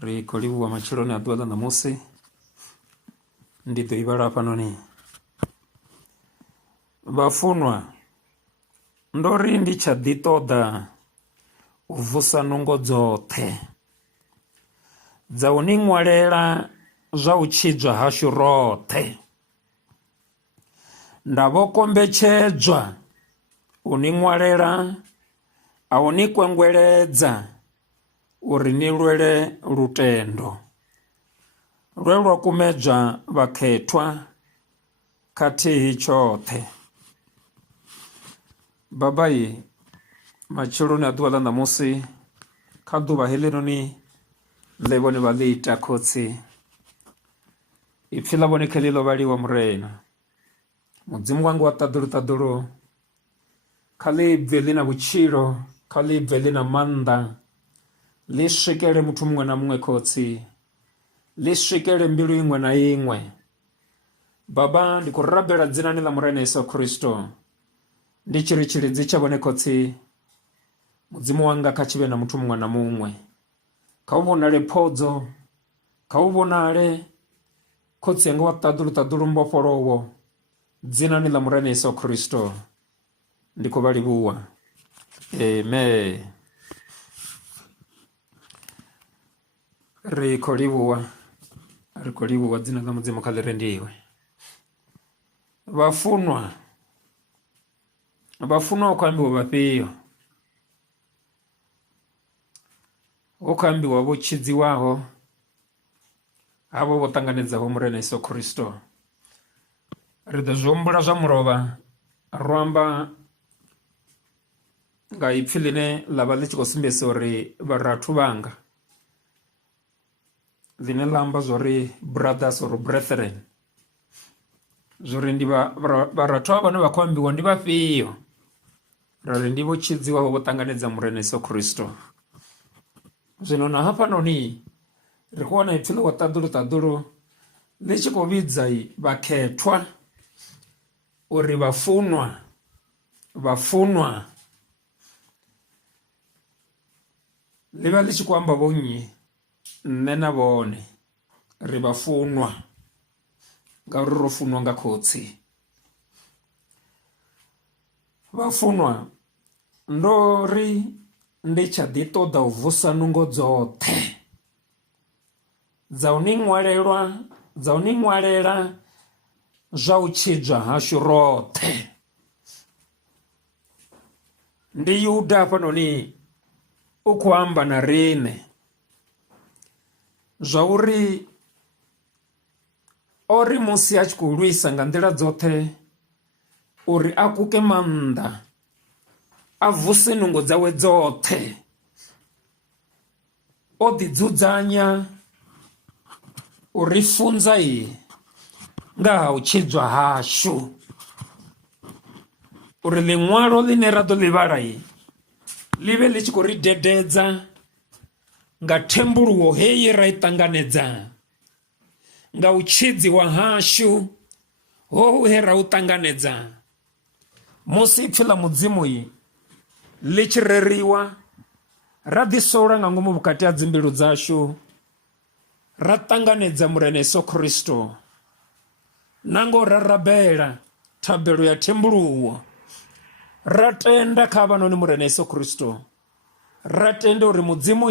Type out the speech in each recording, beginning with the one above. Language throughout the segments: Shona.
Ri koliwa machiloni adwala na musi ndi ibara panoni vafunwa ndori ndi tsha ḓi ṱoḓa u vusa nungo dzoṱhe dza u ni ṅwalela zwa u tshidzwa hashu roṱhe. Nda vho kombetshedzwa u ni ṅwalela a u ni kwengweledza uri ni lwele lutendo lwe lwa kumedzwa vhakhethwa khathihi tshoṱhe. Babai, matshiloni a ḓuvha ḽa ṋamusi kha ḓuvha heḽinoni ḽe vhone vha ḽi ita khotsi ipfhi ḽa vhone khe ḽi ḽo vhaliwa murena. Mudzimu wanga wa ṱaḓulu kha ḽi bve ḽi na vhutshilo, kha ḽi bve ḽi na maanḓa, ḽi swikele muthu muṅwe na muṅwe khotsi, ḽi swikele mbilu iṅwe na iṅwe. Baba, ndi khou rabela dzinani ḽa murena Yesu Kristo ndi tshiri tshilidzi tsha vhone khotsi, mudzimu wanga kha tshi vhe na muthu muṅwe na muṅwe. Kha u vhonale phodzo, kha u vhonale khotsi yanga wa ṱaḓulu mbofholowo, dzinani ḽa murena Yesu Kristo ndi khou vha livhuwa. Amen. Ri khou livhuwa dzina ḽa mudzimu kha ḽi rendiwe. Vhafunwa hu khou ambiwa vhafhio? Hu khou ambiwa vho tshidziwaho, havho vho ṱanganedzaho murena Yesu Kristo. Ri ḓo zwi humbula zwa mulovha ro amba nga ipfhi ḽine ḽa vha ḽi tshi khou sumbedzisa uri vharathu vhanga, ḽine ḽa amba zwori brothers or brethren, zwori ndi vharathu ava vhane vha khou ambiwa ndi vhafhio. Rari ndi vho tshidziwaho vho ṱanganedza murena Yesu Kristo. Zwino na hafhanoni ri khou wana ipfhi ḽo wa ṱaḓulu ḽi tshi khou vhidza vhakhethwa uri vhafunwa ḽi vha ḽi tshi khou amba vho nnyi? Nṋe na vhone ri vhafunwa ngauri ro funwa nga khotsi. Vhafunwa ndo ri ndi tsha ḓi ṱoḓa u vusa nungo dzoṱhe dza u ni ṅwalela zwa u tshidzwa hashu roṱhe. Ndi Yuda hafhanoni u khou amba na riṋe zwa uri o ri musi a tshi khou lwisa nga nḓila dzoṱhe uri a kuke maanḓa, a vuse nungo dzawe dzoṱhe, o ḓi dzudzanya u ri funza nga ha u tshidzwa hashu, uri ḽiṅwalo ḽine ra ḓo ḽi vhala ḽi vhe ḽi tshi khou ri dededza nga thembuluwo heyi ra i ṱanganedza, nga u tshidziwa hashu ho he ra u ṱanganedza musi ipfhi ḽa mudzimu ḽi tshi reriwa, ra ḓi sola nga ngomu vhukati ha dzimbilu dzashu, ra ṱanganedza murena Yesu Kristo, na ngo ra rabela thabelo ya thembuluwo, ra tenda kha vhanoni murena Yesu Kristo, ra tenda uri mudzimu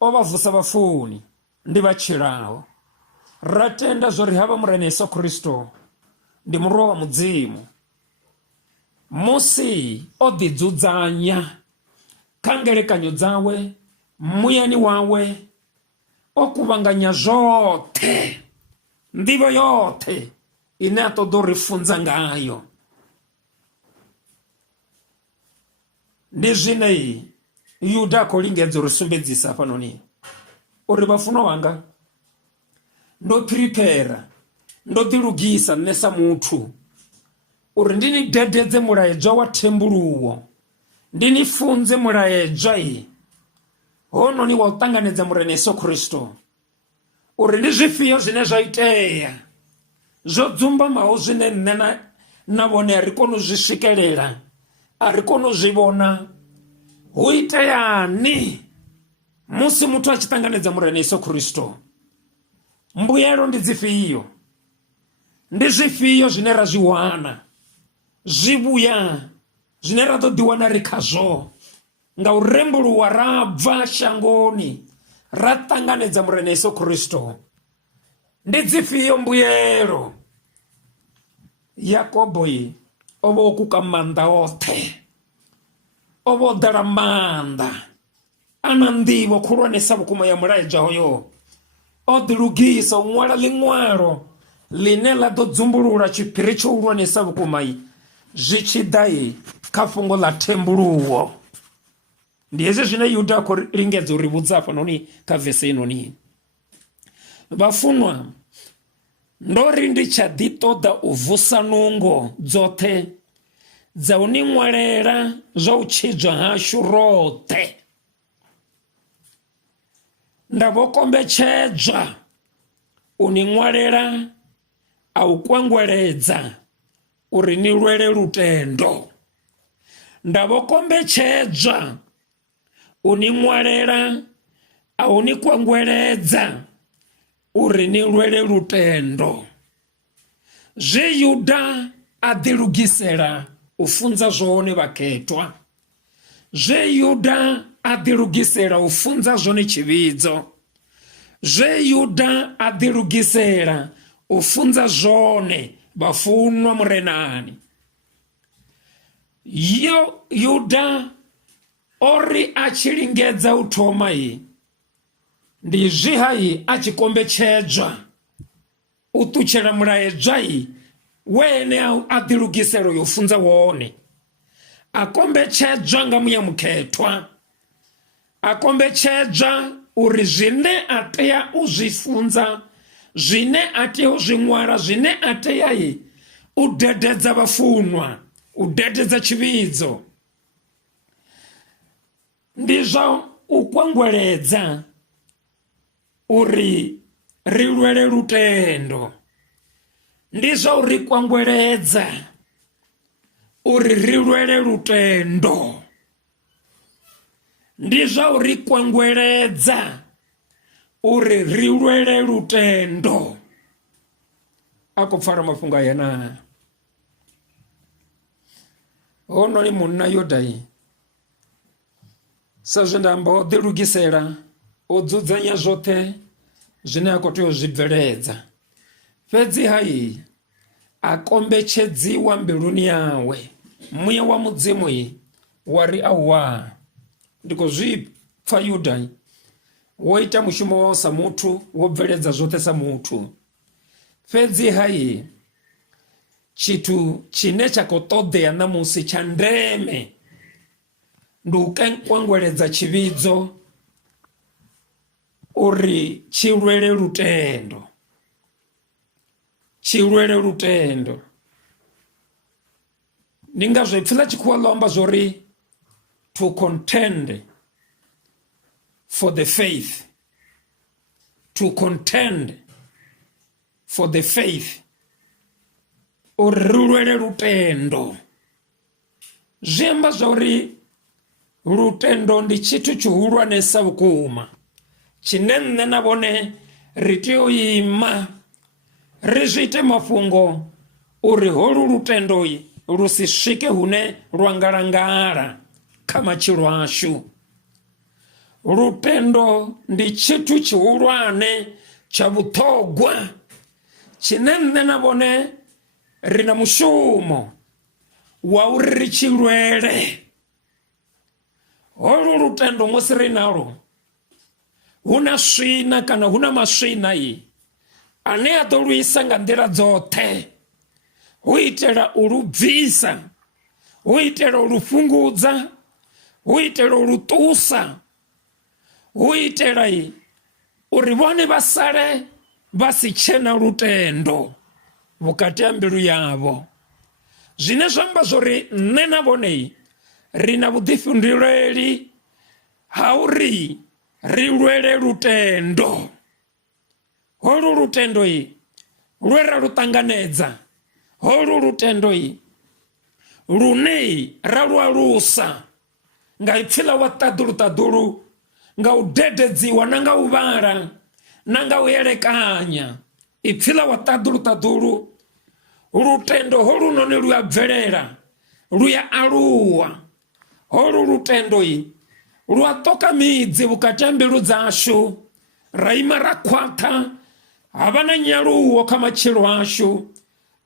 o vha vusa vhafuni ndi vha tshilaho, ra tenda zwori havha murena Yesu Kristo ndi murwa wa mudzimu. Musi o ḓi dzudzanya kha ngelekanyo dzawe muyani wawe, o kuvhanganya zwoṱhe, nḓivho yoṱhe ine a ṱoḓa uri funza ngayo. Ndi zwine Yuda a khou lingedza uri sumbedzisa hafhanoni uri vhafunwa vhanga, ndo prepare, ndo ḓilugisa nṋe sa muthu uri ndi ni dededze mulaedzwa wa thembuluwo, ndi ni funze mulaedzwa hononi wa u ṱanganedza murena Yesu Kristo, uri ndi zwifhio zwine zwa itea zwo dzumbamaho zwine nṋe na vhone a ri koni u zwi swikelela, a ri koni u zwi vhona hu iteani musi muthu a tshi ṱanganedza murena Yesu Kristo, mbuyelo ndi dzifhio? Ndi zwifhio zwine ra zwi wana zwivhuya zwine ra ḓo ḓi wana ri khazwo nga u rembuluwa ra bva shangoni ra ṱanganedza murena Yesu Kristo? Ndi dzifhio mbuyelo? Yakobo o vha o kuka maanḓa oṱhe, o vha o ḓala maanḓa, a na nḓivho khulwanesa vhukuma ya mulaedza hoyo. O ḓilugisa u ṅwala ḽiṅwalo line ḽa ḓo dzumbulula tshiphiri tsho hulwanesa vhukuma zwi tshi ḓa kha fhungo ḽa thembuluwo. Ndi hezwi zwine Yuda a khou lingedza u ri vhudza hafhanoni kha vese inoni. Vhafunwa, ndo ri ndi tsha ḓi ṱoḓa u vusa nungo dzoṱhe dza u ni ṅwalela zwa u tshidza hashu roṱhe. Nda vho kombetshedzwa u ni ṅwalela a u kwangweledza uri ni lwele lutendo. Nda vho kombetshedzwa u ni ṅwalela a u ni kwangweledza uri ni lwele lutendo. Zwe Yuda a ḓilugisela u funza zwone vhakhetwa, zwe Yuda a ḓilugisela u funza zwone tshivhidzo, zwe Yuda a ḓilugisela u funza zwone vhafunwa murenani. Yuda ori a tshi lingedza u thoma ndi zwiha a tshi kombetshedzwa u ṱutshela mulaedzwa wene a ḓilugisela yo funza wone. A kombetshedzwa nga muya mukhethwa, a kombetshedzwa uri zwine a tea u zwi funza, zwine a tea u zwi ṅwala, zwine a tea u dededza vhafunwa, u dededza tshivhidzo, ndi zwa u kwangweledza uri ri lwele lutendo. Ndi zwa u ri kwangweledza uri ri lwele lutendo. Ndi zwa u ri kwangweledza uri ri lwele lutendo. A khou pfara mafhungo aya na honoli munna Yuda sa zwe nda amba o ḓilugisela o dzudzanya zwoṱhe zwine a khou tea u zwi bveledza. Fhedziha a kombetshedziwa mbiluni yawe, muya wa mudzimu wa ri auwa, ndi khou zwi pfa Yuda wo ita mushumo wawo sa muthu, wo bveledza zwoṱhe sa muthu. Fhedziha tshithu tshine tsha khou ṱoḓea ṋamusi tsha ndeme ndi u kwangweledza tshivhidzo uri tshi lwele lutendo, tshi lwele lutendo. Ndi ngazwo ipfhi ḽa tshikhuwa ḽo amba zwori to contend for the faith, to contend for the faith, uri ri lwele lutendo. Zwi amba zwauri lutendo ndi tshithu tshihulwanesa vhukuma tshine nṋe na vhone ri tea u ima ri zwi ite mafhungo uri holu lutendo lu si swike hune lwa ngalangala kha matshilo ashu. Lutendo ndi tshithu tshihulwane tsha vhuṱhogwa tshine nṋe na vhone ri na mushumo wa uri ri tshi lwele. Holu lutendo musi ri nalo huna swina kana huna maswina ane a ḓo lwisa nga nḓila dzoṱhe, hu itela u lu bvisa, hu itela u lu fhungudza, hu itela u lu ṱusa, hu itela uri vhone vha sale vha si tshena lutendo vhukati ha mbilu yavho. Zwine zwa amba zwori nṋe na vhone ri na vhuḓifhinduleli ha uri ri lwele lutendo. Holu lutendo lwe ra lu ṱanganedza, holu lutendo lune ra lu alusa nga ipfhi ḽa wa ṱaḓulu nga u dededziwa na nga u vhala na nga u elekanya ipfila wa ṱaḓulu lutendo holu none luya bvelela luya aluwa holu lutendo luya toka midzi vhukati ha mbilu dzashu ra ima ra khwaṱha havha na nyaluwo kha matshilo ashu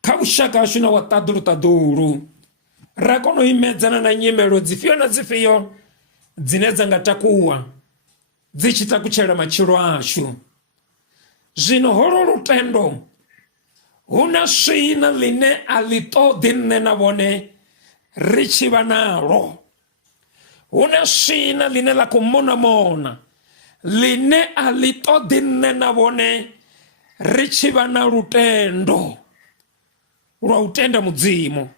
kha vhushaka hashu na wa ṱaḓulu ra kona u imedzana na nyimelo dzifhio na dzifhio dzine dza nga takuwa dzi tshi takutshela matshilo ashu. Zwino holo lutendo huna swina line a ḽi ṱoḓi nne na vhone ri tshi vha nalo, huna swina line ḽa khou mona line a ḽi ṱoḓi nne na vhone ri tshi vha na lutendo lwa u tenda mudzimu.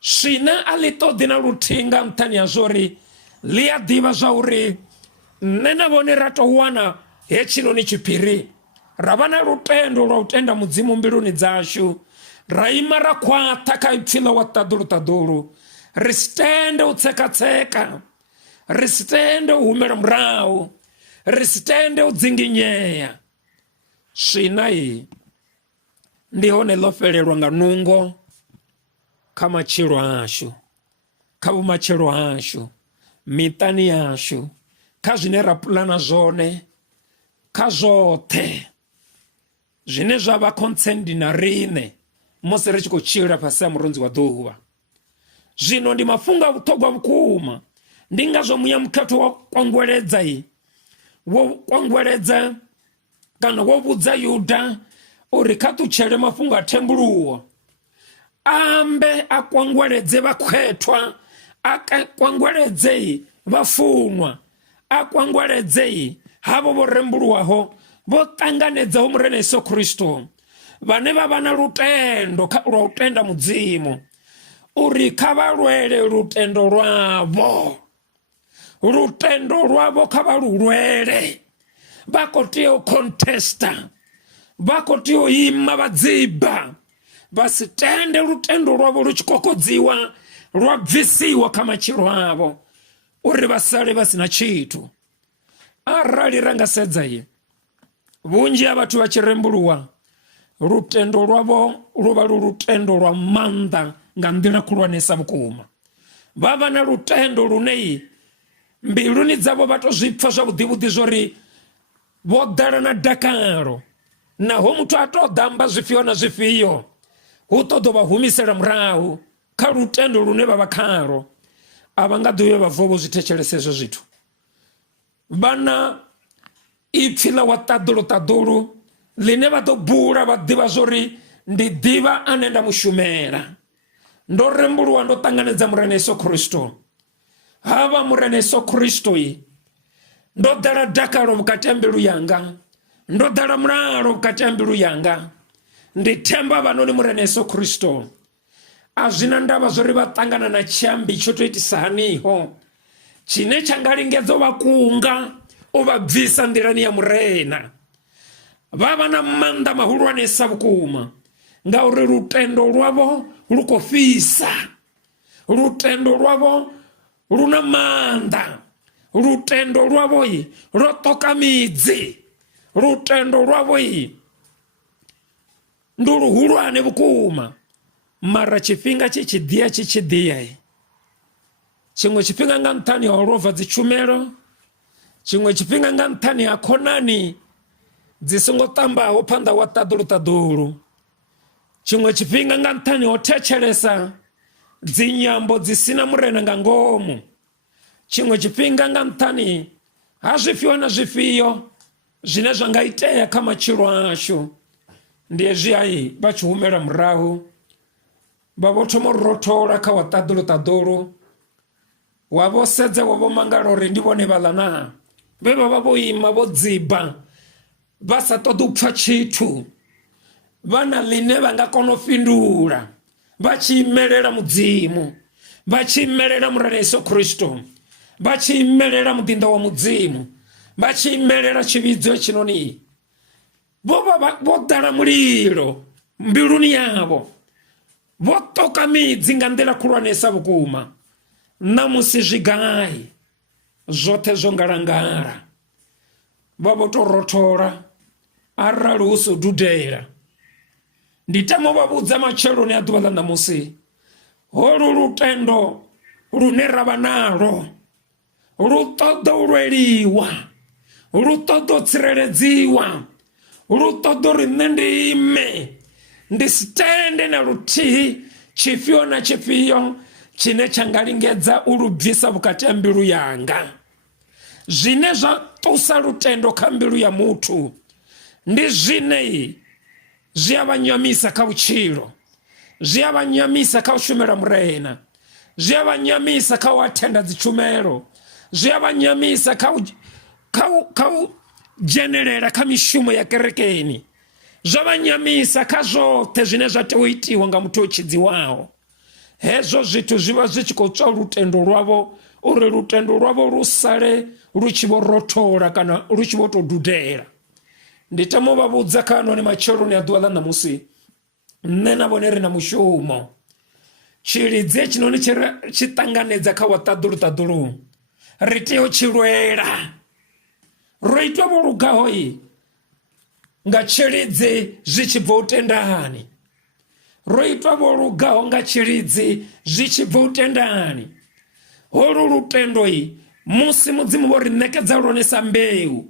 Swina a ḽi ṱoḓi na luthihi nga nṱhani ha zwori ḽi a ḓivha zwa uri nne na vhone ra tou wana hetshinoni tshiphiri ra vha na lutendo lwa u tenda mudzimu mbiluni dzashu, ra ima ra khwaṱha kha ipfhila wa ṱaḓulu ri si tende u tsekatseka, ri si tende u humela murahu, ri si tende u dzinginyea. Swina ndi hone ḽo fhelelwa nga nungo kha matshilo ashu, kha vhumatshelo hashu, miṱani yashu, kha zwine ra pulana zwone, kha zwoṱhe zwine zwa vha concerned na riṋe musi ri tshi khou tshila fhasi ha murunzi wa ḓuvha. Zwino ndi mafhungo a vhuṱhogwa vhukuma, ndi ngazwo muya mukhetho wa kwangweledza wo kwangweledza kana wo vhudza Yuda uri kha ṱutshele mafhungo a thembuluwo, ambe a kwangweledze vhakhethwa, a kwangweledze vhafunwa, a kwangweledze havho vho rembuluwaho vho ṱanganedzaho murena Yesu Kristo vhane vha vha na lutendo lwa u tenda mudzimu, uri kha vha lwele lutendo lwavho, lutendo lwavho kha vha lulwele. Vha khou tea u contesta, vha khou tea u ima vha dziba, vha si tende lutendo lwavho lu tshi kokodziwa lwa bvisiwa kha matshilo avho uri vha sale vha sina tshithu. Arali ra nga sedza vhunzhi ha vhathu vha tshi rembuluwa lutendo lwavho lu vha lu lutendo lwa maanḓa nga nḓila khulwanesa vhukuma. Vha vha na lutendo lune mbiluni dzavho vha to zwi pfa zwavhuḓivhuḓi zwori vho ḓala na dakalo, naho muthu a to ḓamba zwifhio na zwifhio hu ṱoḓo vha humisela murahu kha lutendo lune vha vha khalo. A vha nga ḓuye vha vuwa vho zwi thetshelesa hezwo zwithu. Vhana ipfhi ḽa wa ṱaḓulu line vha ḓo bula vha ḓivha zwori ndi ḓivha ane nda mushumela, ndo rembuluwa ndo ṱanganedza murena Yesu Kristo, havha murena Yesu Kristo ndo ḓala dakalo vhukati ha mbilu yanga, ndo ḓala mulalo vhukati ha mbilu yanga, ndi themba vhanoni murena Yesu Kristo. A zwina ndavha zwori vha ṱangana na tshiambi tsho to itisa haniho tshine tsha nga lingedza u vha kunga u vha bvisa nḓilani ya murena. Vha vha na maanḓa mahulwanesa vhukuma ngauri lutendo lwavho lu khou fhisa, lutendo lwavho lu na maanḓa, lutendo lwavho lwo toka midzi, lutendo lwavho ndi luhulwane vhukuma. Mara tshifhinga tshi tshi ḓiya tshiṅwe tshifhinga nga nṱhani ha u lova dzi tshumelo, tshiṅwe tshifhinga nga nṱhani ha khonani dzi songo ṱambaho phanḓa wa ṱaḓulu, tshiṅwe tshifhinga nga nṱhani ha u thetshelesa dzi nyambo dzi sina murena nga ngomu, tshiṅwe tshifhinga nga nṱhani ha zwifhio na zwifhio zwine zwa nga itea kha matshilo ashu. Ndi hezwi vha tshi humela murahu vha vho thoma u rothola kha wa ṱaḓulu, wa vho sedza wa vho mangala uri ndi vhone vhaḽa na, vhe vha vha vho ima vho dziba vha sa ṱoḓi u pfa tshithu, vha na ḽine vha nga kona u fhindula, vha tshi imelela mudzimu, vha tshi imelela murena Yesu Kristo, vha tshi imelela muḓinḓa wa mudzimu, vha tshi imelela tshivhidzo hetshinoni. Vho ḓala mulilo mbiluni yavho, vho toka midzi nga nḓila khulwanesa vhukuma. Namusi zwi gai zwoṱhe zwo ngalangala vha vho to rothola arali hu so dudela. Ndi tama vha vhudza matsheloni a ḓuvha ḽa ṋamusi, holu lutendo lune ravha nalo lu ṱoḓa u lweliwa, lu ṱoḓa u tsireledziwa, lu ṱoḓa uri nṋe ndi ime ndi stende na luthihi tshifhio na tshifhio tshine tsha nga lingedza u lu bvisa vhukati ha mbilu yanga. Zwine zwa ṱusa lutendo kha mbilu ya muthu ndi zwine zwi a vha nyamisa kha vhutshilo, zwi a vha nyamisa kha u shumela murena, zwi a vha nyamisa kha u athenda dzitshumelo, zwi a vha nyamisa kha u dzhenelela kha mishumo ya kerekeni, zwa vha nyamisa kha zwoṱhe zwine zwa tea u itiwa nga muthu o tshidziwaho. Hezwo zwithu zwi vha zwi tshi khou tswa lutendo lwavho uri lutendo lwavho lu sale lu tshi vho rothola kana lu tshi vho to dudela. Ndi tama u vha vhudza kha noni matsheloni a ḓuvha ḽa ṋamusi, nṋe na vhone ri na mushumo. Tshilidzi hetshinoni tshi ṱanganedza kha wa ṱaḓulu ri tea u tshi lwela. Ro itwa vho lugaho nga tshilidzi zwi tshi bva u tendani, ro itwa vho lugaho nga tshilidzi zwi tshi bva u tendani. Holu lutendo musi mudzimu vho ri ṋekedza lwone sa mbeu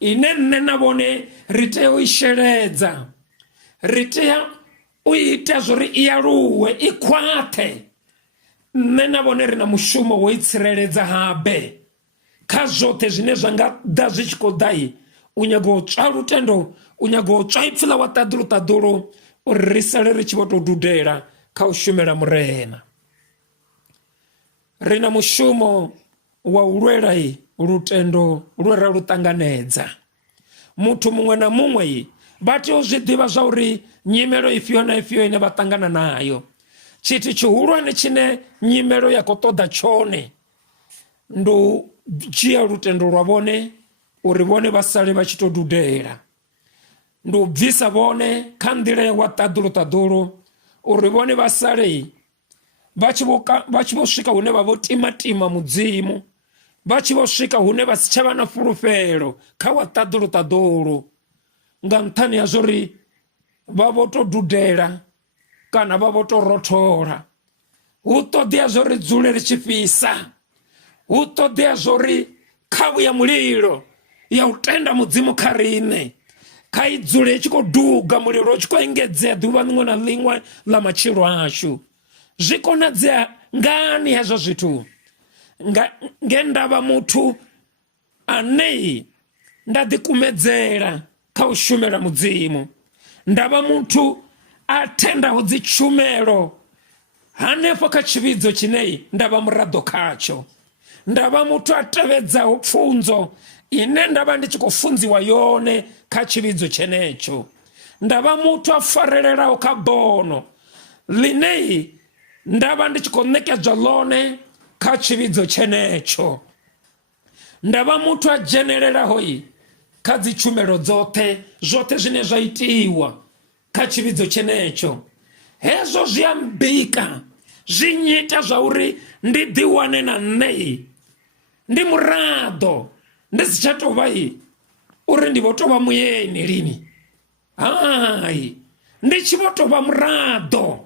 ine nṋe na vhone ri tea u i sheledza, ri tea u ita zwo ri i aluwe i khwaṱhe. Nṋe na vhone ri na mushumo wo i tsireledza habe kha zwoṱhe zwine zwa nga ḓa zwi tshi khou ḓa u nyaga u tswa lutendo, u nyaga u tswa ipfhi ḽa wa ṱaḓulu uri ri sale ri tshi vho to dudela kha u shumela murena. Ri na mushumo wa u lwela lutendo lwe ra lu ṱanganedza. Muthu muṅwe na muṅwe vha tea u zwi ḓivha zwa uri nyimelo ifhio na ifhio ine vha ṱangana nayo, tshithu tshihulwane tshine nyimelo ya khou ṱoḓa tshone ndi u dzhia lutendo lwa vhone uri vhone vha sale vha tshi to dudela, ndi u bvisa vhone kha nḓila ya wa ṱaḓulu uri vhone vha sale vha tshi vho swika hune vha vho timatima mudzimu, vha tshi vho swika hune vha si tsha vha na fulufhelo kha wa ṱaḓulu nga nṱhani ha zwo ri vha vho to dudela kana vha vho to rothola. Hu ṱoḓea zwo ri dzule ri tshi fhisa, hu ṱoḓea zwo ri khavhu ya mulilo ya u tenda mudzimu kha riṋe kha i dzule i tshi khou duga, mulilo u tshi khou engedzea ḓuvha ḽiṅwe na ḽiṅwe ḽa matshilo ashu. Zwi konadzea ngani hezwo zwithu? Nge ndavha muthu ane nda ḓikumedzela kha u shumela mudzimu, ndavha muthu a tendaho dzi tshumelo hanefho kha tshivhidzo tshine ndavha muraḓo khatsho, ndavha muthu a tevhedzaho pfunzo ine ndavha ndi tshi khou funziwa yone kha tshivhidzo tshenetsho, ndavha muthu a farelelaho kha bono ḽine ndavha ndi tshi khou ṋekedzwa ḽone kha tshivhidzo tshenetsho, ndavha muthu a dzhenelelaho kha dzi tshumelo zwoṱhe zwine zwa itiwa kha tshivhidzo tshenetsho. Hezwo zwi a mbika, zwi nyita zwa uri ndi ḓiwane na nṋe ndi muraḓo, ndi si tsha tou vha uri ndi vho tou vha muyeni lini, hai, ndi tshi vho tou vha muraḓo.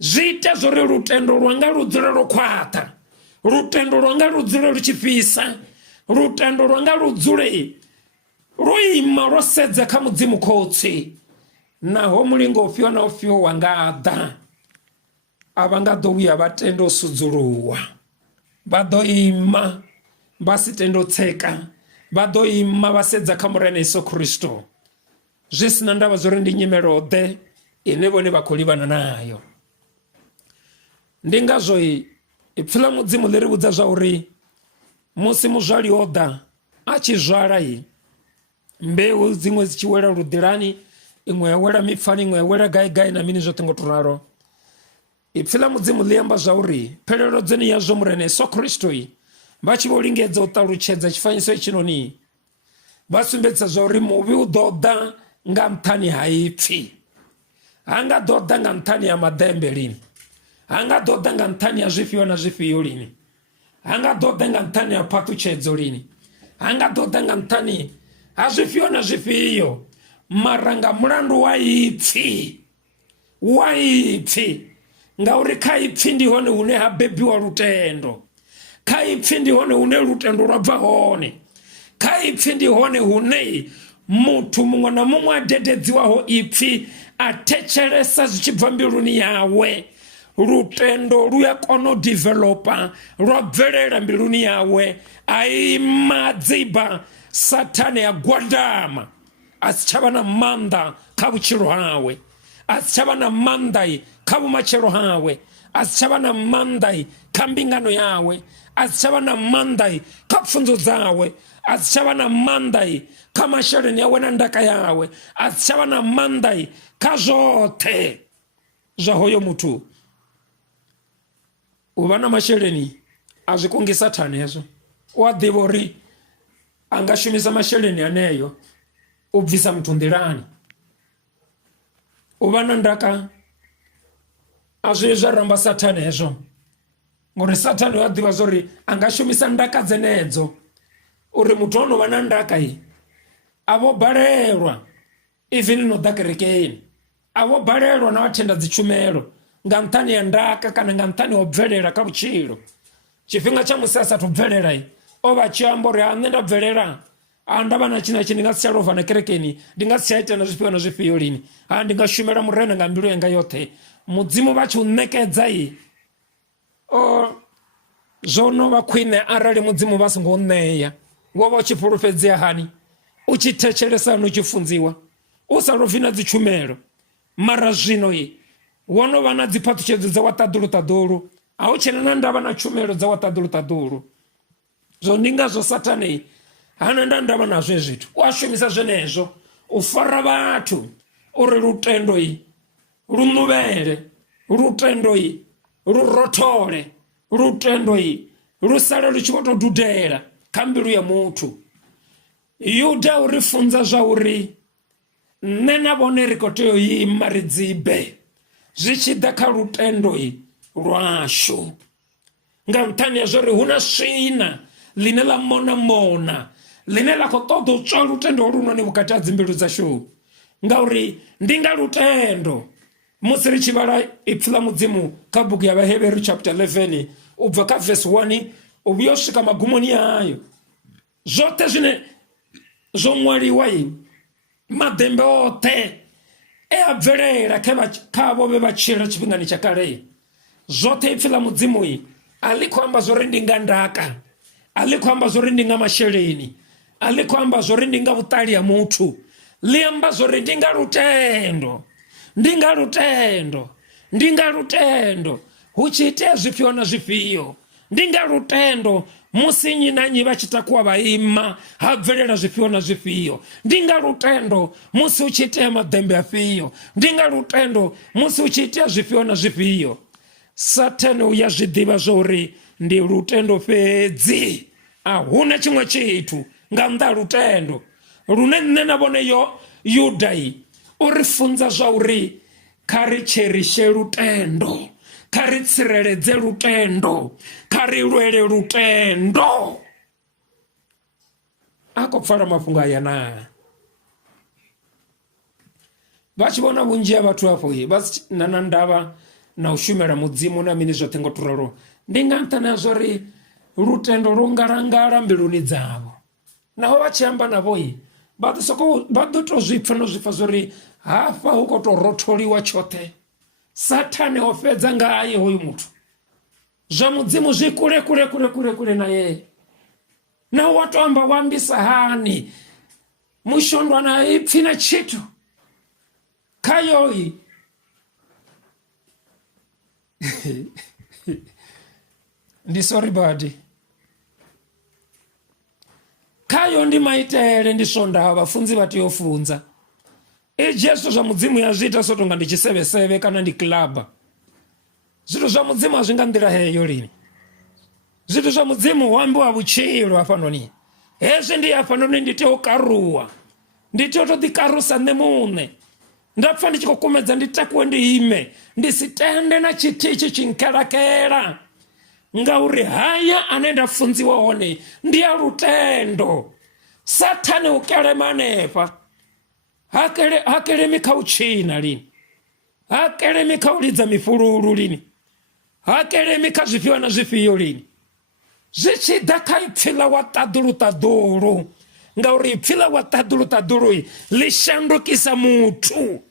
Zwi ita zwo ri lutendo lwanga lu dzule lwo khwaṱha, lutendo lwanga lu dzule lu tshi fhisa, lutendo lwanga lu dzule lwo ima lwo sedza kha mudzimu khotsi. Naho mulingo ufhio na ufhio wa nga ḓa, a vha nga ḓo vhuya vha tenda u sudzuluwa, vha ḓo ima vha si tenda u tseka, vha ḓo ima vha sedza kha murena Yesu Kristo, zwi sina ndavha zwo ri ndi nyimelo ḓe ine vhone vha khou livhana nayo. Ndi ngazwo ipfhi ḽa mudzimu ḽi ri vhudza zwa uri musi muzwali o ḓa a tshi zwala mbeu dziṅwe dzi tshi wela luḓilani, iṅwe ya wela mipfani, iṅwe ya wela gai na mini zwoṱhe ngo to ralo. Ipfhi ḽa mudzimu ḽi amba zwa uri phelelo dzene yazwo murena Yesu Kristo vha tshi vho lingedza u ṱalutshedza tshifanyiso itshinoni, vha sumbedzisa zwa uri muvhi u ḓo ḓa nga nṱhani ha ipfhi, ha nga ḓo ḓa nga nṱhani ha maḓembe lini, ha nga ḓo ḓa nga nṱhani ha zwifhio na zwifhio lini, hanga ḓoḓa nga nṱhani ha phaṱhutshedzo lini, hanga ḓoḓa nga nṱhani ha zwifhio na zwifhio, mara nga mulandu wa ipfhi, ngauri kha ipfhi ndi hone hune ha bebiwa lutendo, kha ipfhi ndi hone hune lutendo lwa bva hone, kha ipfhi ndi hone hune muthu muṅwe na muṅwe a dededziwaho ipfhi a thetshelesa zwi tshi bva mbiluni yawe, lutendo lu ya kona u developa lwa bvelela mbiluni yawe, a ima dziba Satani ya gwadama, a si tshavha na maanḓa kha vhutshilo hawe, a si tshavha na maanḓa kha vhumatshelo hawe, a si tshavha na maanḓa kha mbingano yawe, a si tshavha na maanḓa kha pfunzo dzawe, a si tshavha na maanḓa kha masheleni yawe na ndaka yawe, a si tshavha na maanḓa kha zwoṱhe zwa hoyo muthu. U vha na masheleni a zwi kungi Sathane hezwo, u a ḓivha uri a nga shumisa masheleni aneyo u bvisa muthu nḓilani. U vha na ndaka a zwi zwa ramba Sathane hezwo, ngori Sathane u a ḓivha zwori a nga shumisa ndaka dzenedzo uri muthu ono vha na ndaka a vho balelwa even no ḓa kerekeni, a vho balelwa na vhathenda dzi tshumelo nga nṱhani ya ndaka kana nga nṱhani ho bvelela kha vhutshilo. Tshifhinga tsha musi a sathu bvelela o vha tshi amba uri a nṋe nda bvelela, a ndavha na tshina tshi ndi nga si tsha lova na kerekeni, ndi nga si tsha ita na zwifhio na zwifhio lini, a ndi nga shumela murena nga mbilu yanga yoṱhe. Mudzimu vha tshi u ṋekedza zwo no vha khwine arali mudzimu vha songo ṋeya, wo vha u tshi fhulufhedzea hani, u tshi thetshelesa no tshi funziwa, u sa lovhi na dzi tshumelo. Mara zwino wo no vha na dzi phaṱhutshedzo dza wa ṱaḓulu, a u tshena na ndavha na tshumelo dza wa ṱaḓulu. Zwo ndi ngazwo Sathane hana ndavha nazwo hezwi zwithu, u a shumisa zwenezwo u fara vhathu uri lutendo lu ṋuvhele, lutendo lu rothole, lutendo lu sale lu tshi vho to dudela kha mbilu ya muthu. Yuda uri funza zwa uri nṋe na vhone ri khou tea u ima ri dzibe zwi tshi ḓa kha lutendo lwashu, nga nṱhani ya zwori hu na swina line ḽa mona line ḽa khou ṱoḓa u tswa lutendo holunoni vhukati ha dzimbilu dzashu. Ngauri ndi nga lutendo musi ri tshi vhala ipfhi ḽa mudzimu kha bugu ya Vhahevheru chapter 11 u bva kha verse 1 u vhuya u swika magumoni ayo, zwoṱhe zwine zwo ṅwaliwa madembe oṱhe a bvelela kha vho vhe vha tshila tshifhingani tsha kale, zwoṱhe ipfhi ḽa mudzimu a ḽi khou amba zwori ndi nga ndaka, a ḽi khou amba zwori ndi nga masheleni, a ḽi khou amba zwori ndi nga vhuṱali ha muthu, ḽi amba zwori ndi nga lutendo, ndi nga lutendo, ndi nga lutendo hu tshi itea zwifhio na zwifhio, ndi nga lutendo musi nnyi na nnyi vha tshi takuwa vha ima ha bvelela zwifhio na zwifhio, ndi nga lutendo musi hu tshi itea madembe afhio, ndi nga lutendo musi hu tshi itea zwifhio na zwifhio. Sathane u ya zwi ḓivha zwa uri ndi lutendo fhedzi, a huna tshiṅwe tshithu nga nnḓa lutendo, lune nṋe na vhone Yuda uri funza zwa uri kha ri cherishe lutendo, kha ri tsireledze lutendo, kha ri lwele lutendo. A khou pfala mafhungo aya na vha tshi vhona vhunzhi ha vhathu hafho vha si na ndavha na u shumela mudzimu na mini zwoṱhe ngo to ralo, ndi nga nṱhani ha zwori lutendo lu ngalangala mbiluni dzavho, naho vha tshi amba navho vha ḓo to zwipfa no zwipfa zwori hafha hu khou to rotholiwa tshoṱhe. Sathane o fedza ngaye hoyu muthu, zwa mudzimu zwi kule naye, na wa to amba wa ambisa hani mushondwa na ipfhi na tshithu khayo ndi sorry badi khayo ndi maitele ndi swondaha vhafunzi vha tea u funza. Jesu zwa mudzimu ya zwi ita so tonga ndi tshiseveseve kana ndi klaba. Zwithu zwa mudzimu a zwi nga nḓila heyo lini. Zwithu zwa mudzimu hu ambiwa vhutshilo hafhanoni. Hezwi ndi hafhanoni ndi tea u karuwa, ndi tea u to ḓikarusa nṋe muṋe, nda pfa ndi tshi khou kumedza ndi takuwe ndi ime, ndi si tende na tshithihi tshi nkhelakela. ngauri haya anenda funziwa hone ndi a lutendo. Satani ukelema hanefha hakelemi kha u tshina lini, hakelemi kha u lidza mifululu lini, hakelemi kha zwifhiwa na zwifhio lini. Zwi tshi ḓa kha ipfhi ḽa wa ṱaḓulu ngauri ipfhi ḽa wa ṱaḓulu ḽi shandukisa muthu.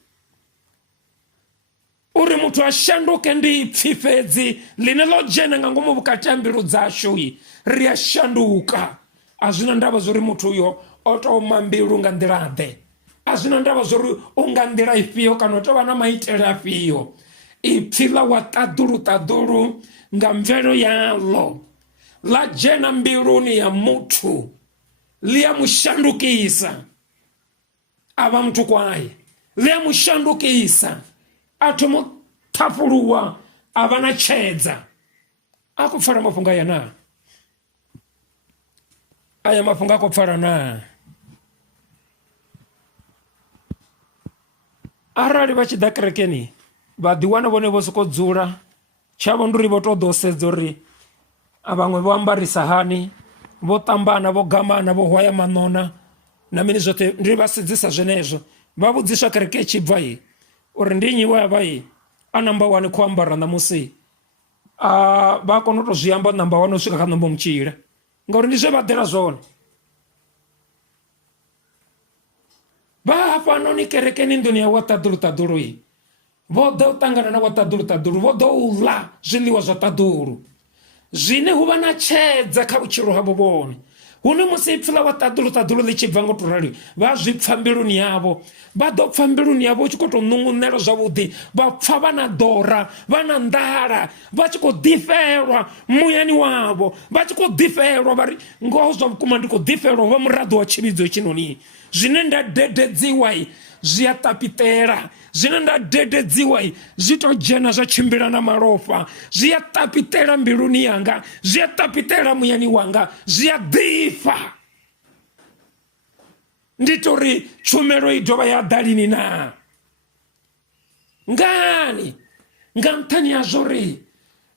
Uri muthu a shanduke ndi ipfhi fhedzi ḽine ḽo dzhena nga ngomu vhukati ha mbilu dzashu ri a shanduka. A zwina ndavha zwori muthu uyo o tou ma mbilu nga nḓila ḓe, a zwina ndavha zwori u nga nḓila ifhio kana o tovha na maitele afhio. Ipfhi ḽa wa ṱaḓulu nga mvelo yaḽo ḽa dzhena mbiluni ya muthu ḽi a mushandukisa a vha muthu kwaye, ḽi a mushandukisa a thoma u ṱhafhuluwa a vha na tshedza. A khou pfala mafhungo aya na? Aya mafhungo a khou pfala na? Arali vha tshi ḓa kerekeni vha ḓiwana vhone vho sokou dzula, tshavho ndi uri vho tou ḓo sedza uri a vhaṅwe vho ambarisa hani, vho ṱambana, vho gamana, vho hwaya maṋona na mini zwoṱhe. Ndi vha sedzisa zwenezwo, vha vhudziswa kereke tshi bva uri ndi nnyi we a vha a number 1 khou ambara ṋamusi, vha kona u tou zwi amba number 1 u swika kha ṋombo mutshila ngauri ndi zwe vha ḓela zwone. Vha hafhanoni kerekeni nduni ya wa ṱaḓulu vho ḓa u ṱangana na wa ṱaḓulu, vho ḓo u ḽa zwiḽiwa zwa ṱaḓulu zwine hu vha na tshedza kha vhutshilo havho vhone. Hune musi ipfhi ḽa wa ṱaḓulu ḽi tshi bva nga u tou rali vha zwi pfha mbiluni yavho, vha ḓo pfha mbiluni yavho u tshi khou tou ṋuṅunela zwavhuḓi, vha pfha vha na ḓora, vha na nḓala, vha tshi khou ḓifhelwa muyani wavho, vha tshi khou ḓifhelwa vha ri ngoho zwa vhukuma ndi khou ḓifhelwa vha muraḓo wa tshivhidzo hetshinoni. Zwine nda dededziwa zwi a ṱapitela, zwine nda dededziwa zwi tou dzhena zwa tshimbila na malofha, zwi a ṱapitela mbiluni yanga, zwi a ṱapitela muyani wanga, zwi a ḓifha. Ndi tori tshumelo i dovha ya ḓa lini na? Ngani? Nga nṱhani ha zwori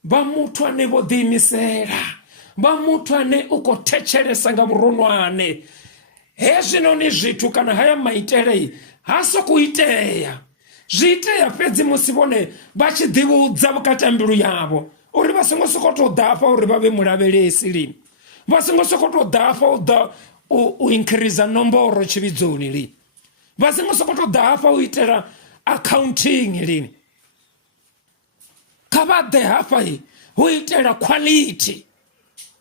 vha muthu ane vho ḓiimisela, vha muthu ane u khou thetshelesa nga vhuronwane. Hezwinoni zwithu kana haya maitele ha sokou itea, zwi itea fhedzi musi vhone vha tshi ḓivhudza vhukati ha mbilu yavho uri vha songo sokou tou ḓafha uri vha vhe mulavhelesi lini, vha songo sokou tou ḓafha u ḓa u increase nomboro tshivhidzoni lini, vha songo sokou tou ḓafha u itela accounting lini. Kha vha ḓe hafha hu itela quality,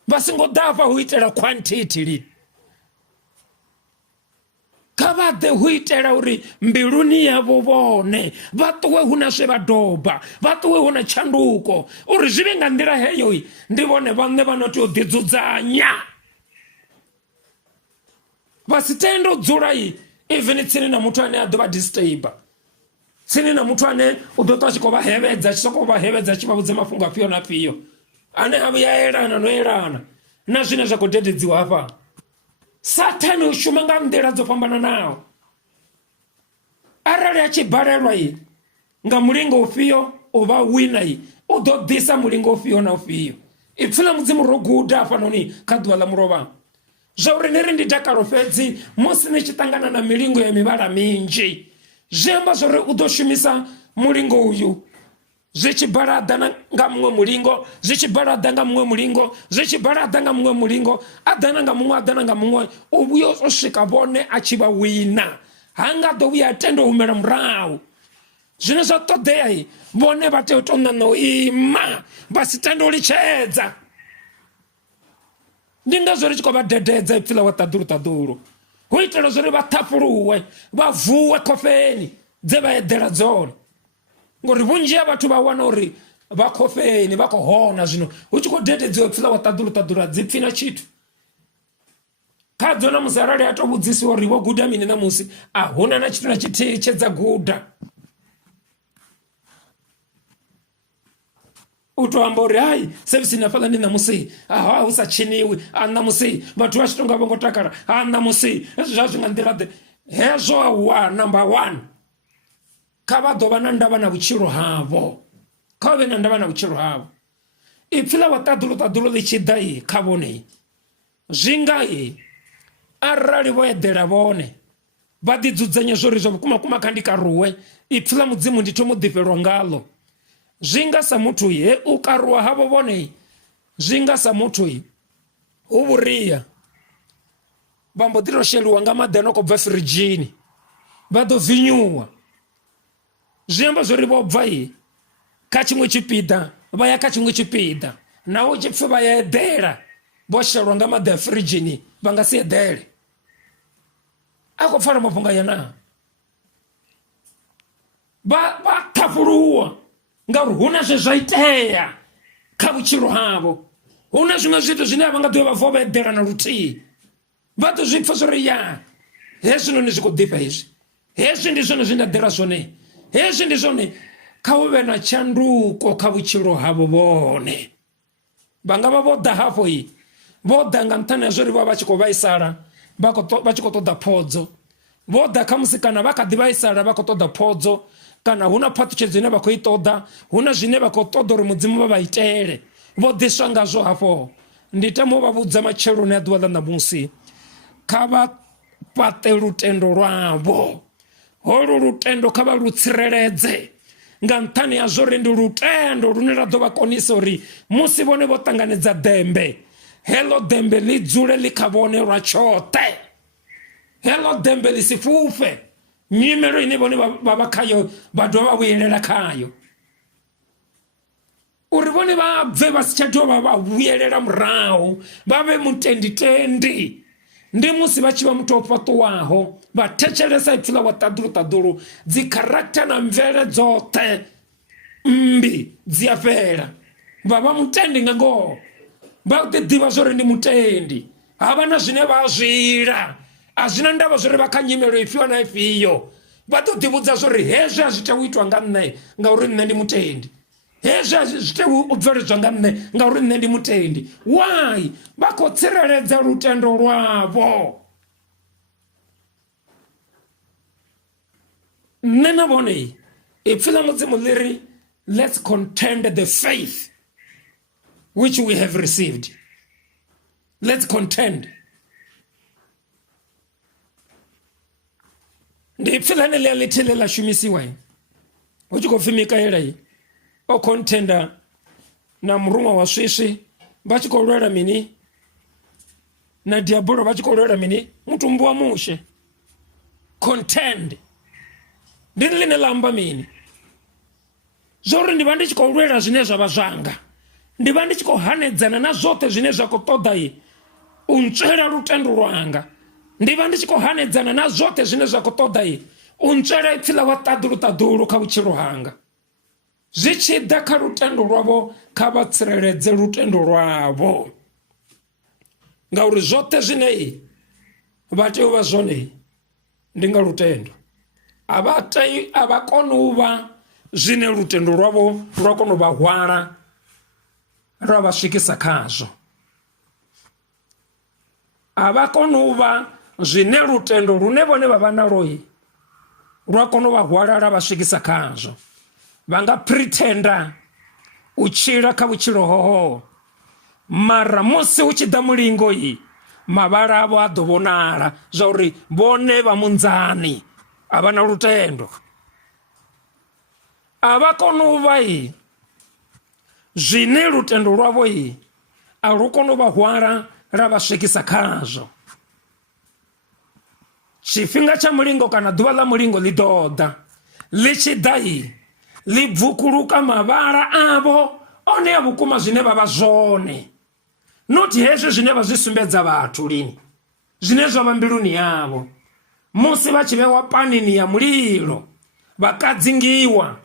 vha songo ḓafha hu itela quantity lini. Kha vha ḓe hu itela uri mbiluni yavho vhone vha ṱuwe hu na zwe vha doba, vha ṱuwe hu na tshanduko, uri zwi vhe nga nḓila heyo ndi vhone vhaṋe vha no tea u ḓidzudzanya. Vha si tende u dzula even tsini na muthu ane a ḓo vha disturber, tsini na muthu ane u ḓo ṱwa a tshi khou vha hevedza, tshi sokou vha hevedza tshi vha vhudza mafhungo afhio na afhio ane a vhuya elana no elana na zwine zwa khou dededziwa hafha. Satani u shuma nga nḓila dzo fhambananaho. Arali a tshi balelwa nga mulingo ufhio u vha wina u ḓo ḓisa mulingo ufhio na ufhio. Ipfhi ḽa mudzimu ro guda hafhanoni kha ḓuvha ḽa mulovha zwa uri ni ri ndi dakalo fhedzi musi ni tshi ṱangana na milingo ya mivhala minzhi, zwi amba zwori u ḓo shumisa mulingo uyu zwi tshi balaḓa nga muṅwe mulingo, zwi tshi balaḓa nga muṅwe mulingo, zwi tshi balaḓa nga muṅwe mulingo, a ḓana nga muṅwe, a ḓana nga muṅwe, u vhuya o swika vhone a tshi vha wina. Ha nga ḓo vhuya a tenda u humela murahu. Zwine zwa ṱoḓea vhone vha tea u tou ṋaṋa u ima, vha si tende u litshedza. Ndi ngazwo ri tshi khou vha dededza ipfhi ḽa wa ṱaḓulu hu itela zwori vha ṱhafhuluwe, vha vuwe khofheni dze vha eḓela dzone, ngori vhunzhi ha vhathu vha wana uri vha khofheni vha khou hona. Zwino hu tshi khou dededziwa ipfhi ḽa wa ṱaḓulu a dzi pfhi na tshithu. Khadzo namusi arali a tou vhudzisiwa uri wo guda mini namusi, a huna na tshithu na tshithihi tshe dza guda. U tou amba uri hai sevisini hafhaḽani ṋamusi hu sa tshiniwi, ṋamusi vhathu vha tshi tonga vho ngo takala, ṋamusi hezwo zwa zwi nga nḓila ḓe. Hezwo wa number 1 kha vha ḓo vha na ndavha na vhutshilo havho, kha vha vhe na ndavha na vhutshilo havho. ipfila wa tadulo ḽi tshi ḓa kha vhone zwinga arali vho eḓela vhone vha ḓi dzudzanya zwo ri zwa vhukuma kha ndi karuwe ipfila mudzimu ndi thoma u ḓifhelwa ngaḽo zwinga sa muthu u karuwa havho vhone zwinga sa muthu hu vhuria vha mbo ḓi to sheliwa nga maḓi ano khou bva firidzhini vha ḓo vinyuwa zwi amba zwo ri vho bva kha tshiṅwe tshipiḓa vha ya kha tshiṅwe tshipiḓa naho tshi pfhi vha ya eḓela vho shelwa nga maḓi a firidzhini vha nga si eḓele a khou pfala mafhungo aya na vha ṱhafhuluwa ngauri hu na zwe zwa itea kha vhutshilo havho hu na zwiṅwe zwithu zwine a vha nga ḓuya vha vuwa vha eḓela na luthihi vha ḓo zwi pfha zwo ri ya hezwinoni zwi khou ḓifha hezwi ndi zwone zwine eḓela zwone hezwi ndi zwone kha hu vhe na tshanduko kha vhutshilo havho vhone vha nga vha vho ḓa hafho vho ḓa nga nṱhani ha zwo ri vha vha tshi khou vhaisala vha tshi khou ṱoḓa phodzo vho ḓa kha musi kana vha kha ḓi vhaisala vha khou ṱoḓa phodzo kana hu na phaṱhutshedzo ine vha khou i ṱoḓa hu na zwine vha khou ṱoḓa uri mudzimu vha vha itele vho ḓiswa ngazwo hafho ndi tama u vha vhudza matsheloni a ḓuvha ḽa ṋamusi kha vha fhaṱe lutendo lwavho holu lutendo kha vha lu tsireledze nga nṱhani ha zwo ri ndi lutendo lune lwa ḓo vha konisa uri musi vhone vho ṱanganedza dembe heḽo dembe ḽi dzule ḽi kha vhone lwa tshoṱhe heḽo dembe ḽi si fhufhe nyimelo ine vhone vha vha khayo vha dovha vha vhuyelela khayo uri vhone vha bve vha si tsha dovha vha vhuyelela murahu vha vhe mutenditendi ndi musi vha tshi vha muthu o fhaṱuwaho vha thetshelesa ipfila wa ṱaḓulu dzi kharacter na mvele dzoṱhe mmbi dzi a fhela vha vha mutendi nga ngoho vha ḓi ḓivha zwo ri ndi mutendi havha na zwine vha zwila a zwina ndavha zwo ri vha kha nyimelo ifhio na ifhio vha ḓo ḓivhudza zwo ri hezwi a zwi tea u itwa nga nṋe ngauri nṋe ndi mutendi hezwi a zwi tea u bveledzwa nga nṋe ngauri nṋe ndi mutendi why vha khou tsireledza lutendo lwavho nṋe na vhone ipfila mudzimu ḽi ri let's contend the faith which we have received let's contend ndi ipfila ḽine ḽi a ḽithile ḽa shumisiwa hu tshi khou pfhi mikaela o contenda na murumwa wa swiswi vha tshi khou lwela mini na diabolo vha tshi khou lwela mini mutumbu wa mushe contend ndi ḽine ḽa amba mini zwo uri ndi vha ndi tshi khou lwela zwine zwa vha zwanga ndi vha ndi tshi khou hanedzana na zwoṱhe zwine zwa khou ṱoḓa u ntswela lutendo lwanga ndi vha ndi tshi khou hanedzana na zwoṱhe zwine zwa khou ṱoḓa u ntswela ipfila wa ṱaḓulu kha vhutshilo hanga zwi tshi ḓa kha lutendo lwavho kha vha tsireledze lutendo lwavho ngauri zwoṱhe zwine vha tea u vha zwone ndi nga lutendo a vha koni u vha zwine lutendo lwavho lwa kona u vha hwala lwa vha swikisa khazwo a vha koni u vha zwine lutendo lune vhone vha vha nalo lwa kona u vha hwala lwa vha swikisa khazwo vha nga pretenda u tshila kha vhutshilo hoho mara musi hu tshi ḓa mulingo mavhala avho a ḓo vhonala zwa uri vhone vha munzani a vha na lutendo a vha koni u vha zwine lutendo lwavho a lu kona u vha hwala lwa vha swikisa khazwo tshifhinga tsha mulingo kana ḓuvha ḽa mulingo ḽi ḓo ḓa ḽi tshi ḓa ḽi bvukuluka mavhala avho one a vhukuma zwine vha vha zwone not hezwi zwine vha zwi sumbedza vhathu lini zwine zwa vha mbiluni yavho musi vha tshi vhewa panini ya mulilo vha kadzingiwa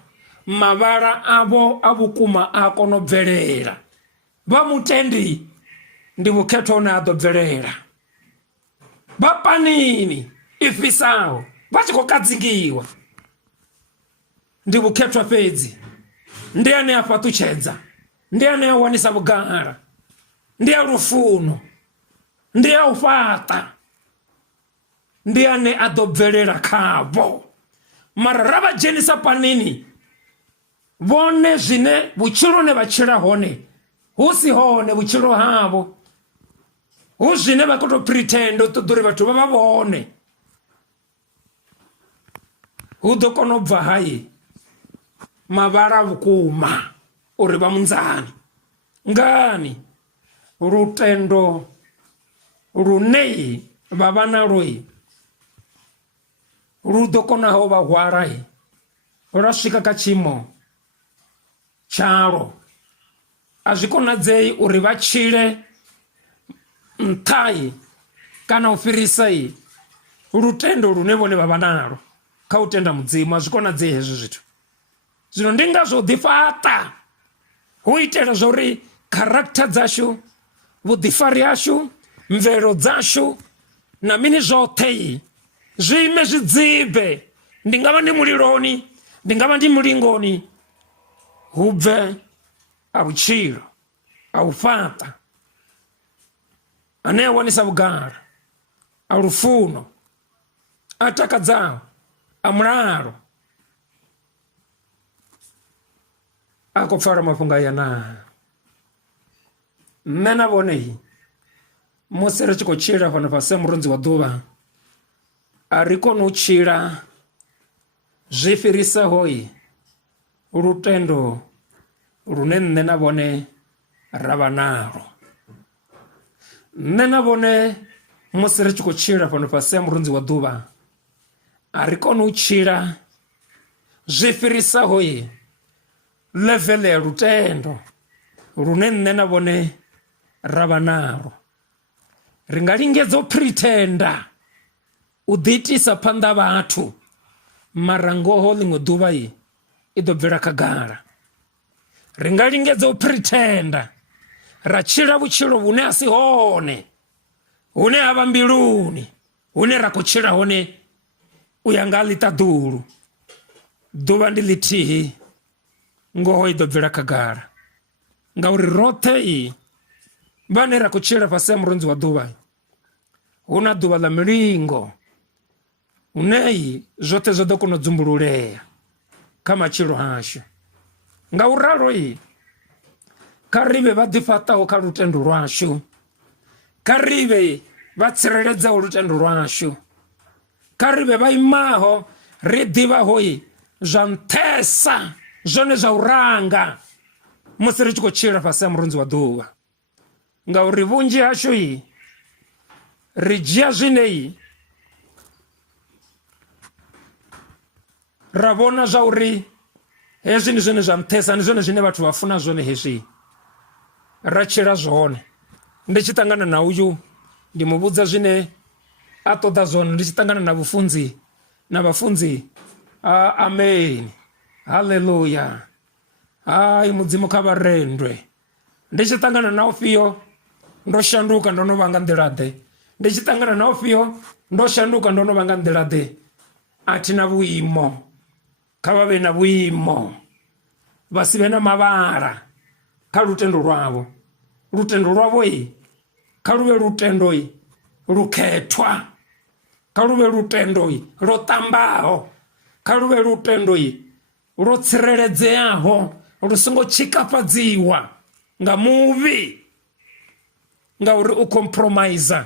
mavhala avho a vhukuma a kona u bvelela vha mutendi ndi vhukhetho one a ḓo bvelela vha panini i fhisaho vha tshi khou kadzingiwa ndi vhukhethwa fhedzi ndi ane a fhaṱutshedza ndi ane a wanisa vhugala ndi a lufuno ndi a u fhaṱa ndi ane a ḓo bvelela khavho mara ra vha dzhenisa panini vhone zwine vhutshiloni vha tshila hone hu si hone vhutshilo havho, hu zwine vha khou tou pretend u ṱoḓa uri vhathu vha vha vhone. Hu ḓo kona u bva hai mavhala vhukuma uri vha munzani. Ngani lutendo lune vha vha nalwo lu ḓo konaho vha hwala lwa swika kha tshiimo tshalo. A zwi konadzei uri vha tshile nṱha kana u fhirisa lutendo lune vhone vha vha nalo kha u tenda mudzimu. A zwi konadzei hezwo zwithu. Zwino ndi ngazwo ḓifhaṱa hu itela zwa uri kharacter dzashu, vhuḓifari hashu, mvelelo dzashu na mini zwoṱhe zwi ime zwi dzibe. Ndi nga vha ndi muliloni, ndi nga vha ndi mulingoni, hu bve a vhutshilo, a u fhaṱa, ane a wanisa vhugala, a lufuno, a takadzaho, a mulalo. A khou pfala mafhungo aya na nṋe na vhone musi ri tshi khou tshila fhano fhasi ha murunzi wa ḓuvha, a ri koni u tshila zwi fhirisaho lutendo lune nṋe na vhone ra vha nalo. Nṋe na vhone musi ri tshi khou tshila fhano fhasi ha murunzi wa ḓuvha, a ri koni u tshila zwi fhirisaho level ya lutendo lune nṋe na vhone ra vha nalo. Ri nga lingedza u pretenda u ḓiitisa phanḓa vhathu, mara ngoho ḽiṅwe ḓuvha i ḓo bvela khagala. Ri nga lingedza u pretenda ra tshila vhutshilo vhune a si hone, hune ha vha mbiluni, hune ra khou tshila hone u ya nga ḽiṱaḓulu. Ḓuvha ndi ḽithihi, ngoho i ḓo bvela khagala. Ngauri roṱhe vhane ra khou tshila fhasi ha murunzi wa ḓuvha, hu na ḓuvha ḽa milingo hune zwoṱhe zwo ḓo kona u dzumbululea kha matshilo hashu. Nga u ralo kha ri vhe vha ḓifhaṱaho kha lutendo lwashu, kha ri vhe vha tsireledzaho lutendo lwashu, kha ri vhe vha imaho ri ḓivhaho zwa nṱhesa zwone zwa u ranga musi ri tshi khou tshila fhasi ha murunzi wa ḓuvha. Ngauri vhunzhi hashu ri dzhia zwine ra vhona zwa uri hezwi ndi zwone zwa nṱhesa, ndi zwone zwine vhathu vha funa zwone. Hezwi ra tshila zwone. Ndi tshi ṱangana na uyu ndi mu vhudza zwine a ṱoḓa zwone, ndi tshi ṱangana na vhafunzi amen, haleluya, hai mudzimu kha vharendwe. Ndi tshi ṱangana na ufhio ndo shanduka ndo no vha nga nḓilaḓe, ndi tshi ṱangana na ufhio ndo shanduka ndo no vha nga nḓilaḓe. A thi na vhuimo, kha vha vhe na vhuimo, vha si vhe na mavhala kha lutendo lwavho. Lutendo lwavho kha lu vhe lutendo lukhethwa, kha lu vhe lutendo lwo ṱambaho, kha lu vhe lutendo lwo tsireledzeaho, lu songo tshikafhadziwa nga muvhi. Ngauri u compromise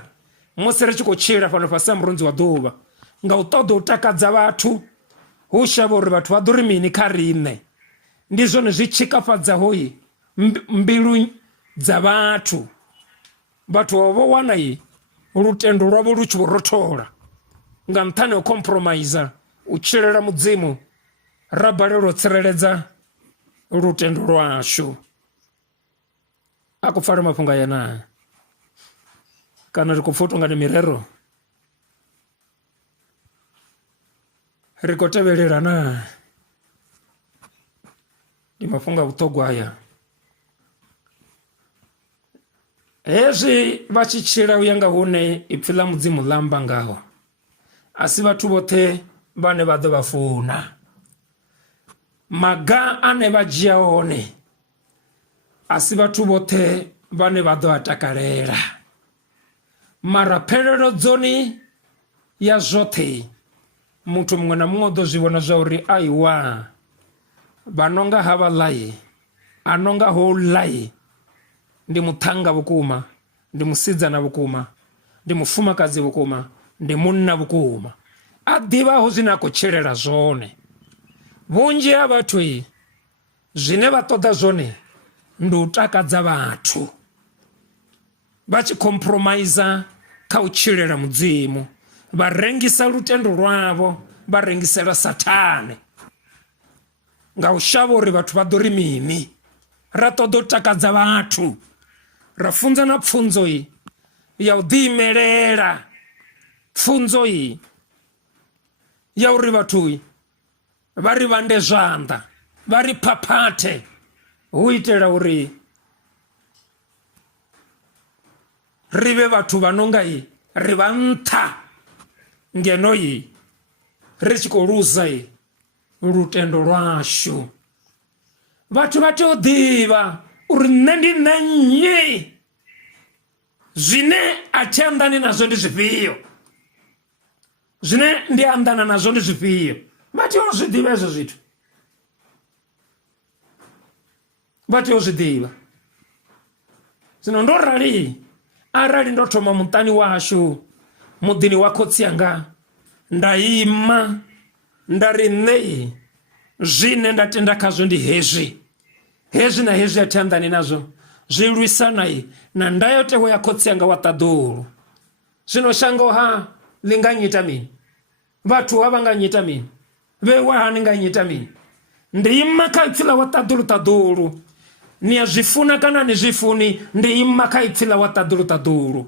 musi ri tshi khou tshila fhano fhasi ha murunzi wa ḓuvha nga u ṱoḓa u takadza vhathu, hu shavha uri vhathu vha ḓo ri mini kha riṋe, ndi zwone zwi tshikafhadzaho mbilu dza vhathu. Vhathu vho wana lutendo lwavho lu tshi vho rothola nga nṱhani ha u compromise, u tshilela mudzimu. Ra balelwa u tsireledza lutendo lwashu. A khou pfala mafhungo aya na kana ri khou pfa u tonga ni mirero ri khou tevhelela na? Ndi mafhungo a vhuṱhogwa aya. Hezwi vha tshi tshila u ya nga hune ipfhi ḽa mudzimu ḽa amba ngaho, a si vhathu vhoṱhe vhane vha ḓo vha funa. Maga ane vha dzhia hone a si vhathu vhoṱhe vhane vha ḓo a takalela, mara phelelo dzoni ya zwoṱhe muthu muṅwe na muṅwe o ḓo zwi vhona zwa uri aiwa, vha nonga havha ḽai, a nonga ho ḽai, ndi muthanga vhukuma, ndi musidzana vhukuma, ndi mufumakadzi vhukuma, ndi munna vhukuma, a ḓivhaho zwine a khou tshilela zwone. Vhunzhi ha vhathu zwine vha ṱoḓa zwone ndi u takadza vhathu, vha tshi compromiser kha u tshilela mudzimu, vha rengisa lutendo lwavho, vha rengisela Sathane nga u shavha uri vhathu vha ḓo ri mini. Ra ṱoḓa u takadza vhathu, ra funza na pfunzo ya u ḓiimelela, pfunzo ya uri vhathu vha ri vhande zwanḓa, vha ri phaphathe, hu itela uri ri vhe vhathu vha nonga ri vha nṱha ngeno ri tshi khou luza lutendo lwashu. Vhathu vha tea u ḓivha uri nṋe ndi nṋe nnyi, zwine a thi anḓani nazwo ndi zwifhio, zwine ndi anḓana nazwo ndi zwifhio. Vha tea u zwi ḓivha hezwo zwithu, vha tea u zwi ḓivha. Zwino ndo rali, arali ndo thoma muṱani washu, muḓini wa khotsi yanga, nda ima nda ri nṋe zwine nda tenda khazwo ndi hezwi, hezwi na hezwi a thi anḓani nazwo, zwi lwisana na ndayotewa ya khotsi yanga wa ṱaḓulu. Zwino shango ḽi nga nyita mini? Vhathu vha nga nyita mini? Vhewa hani nga nyita mini? Ndi ima kha ipfhi ḽa wa ṱaḓulu, ni a zwi funa kana ni zwi funi, ndi ima kha ipfhi ḽa wa ṱaḓulu.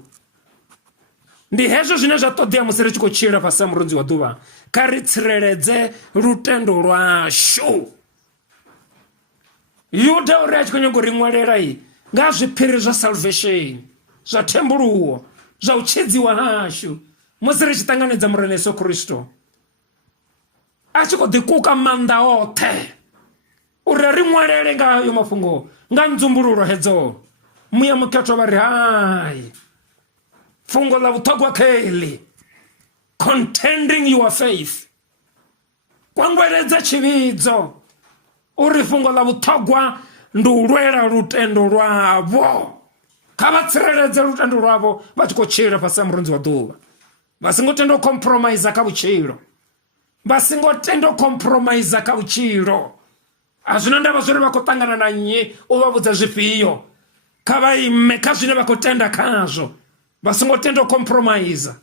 Ndi hezwo zwine zwa ṱoḓea musi ri tshi khou tshila fhasi ha murunzi wa ḓuvha. Kha ri tsireledze lutendo lwashu. Yuda uri a tshi khou nyaga uri ṅwalela nga zwiphiri zwa salvation, zwa thembuluwo, zwa u tshedziwa hashu, musi ri tshi ṱanganedza murena Yesu Kristo, a tshi khou ḓikuka maanḓa oṱhe uri ri ṅwalele nga hayo mafhungo, nga nzumbululo hedzo. Muya mukhetho vha ri hai, fungo ḽa vhuṱhogwa kheḽi, contending your faith, kwangweledza tshivhidzo uri fungo ḽa vhuṱhogwa ndi u lwela lutendo lwavho. Kha vha tsireledze lutendo lwavho vha tshi khou tshila fhasi ha murunzi wa ḓuvha. Vha singo tenda u compromiser kha vhutshilo, vha singo tenda u compromiser kha vhutshilo. A zwina ndavha zwori vha khou ṱangana na nnyi u vha vhudza zwifhio, kha vha ime kha zwine vha khou tenda khazwo, vha songo tenda u compromiser.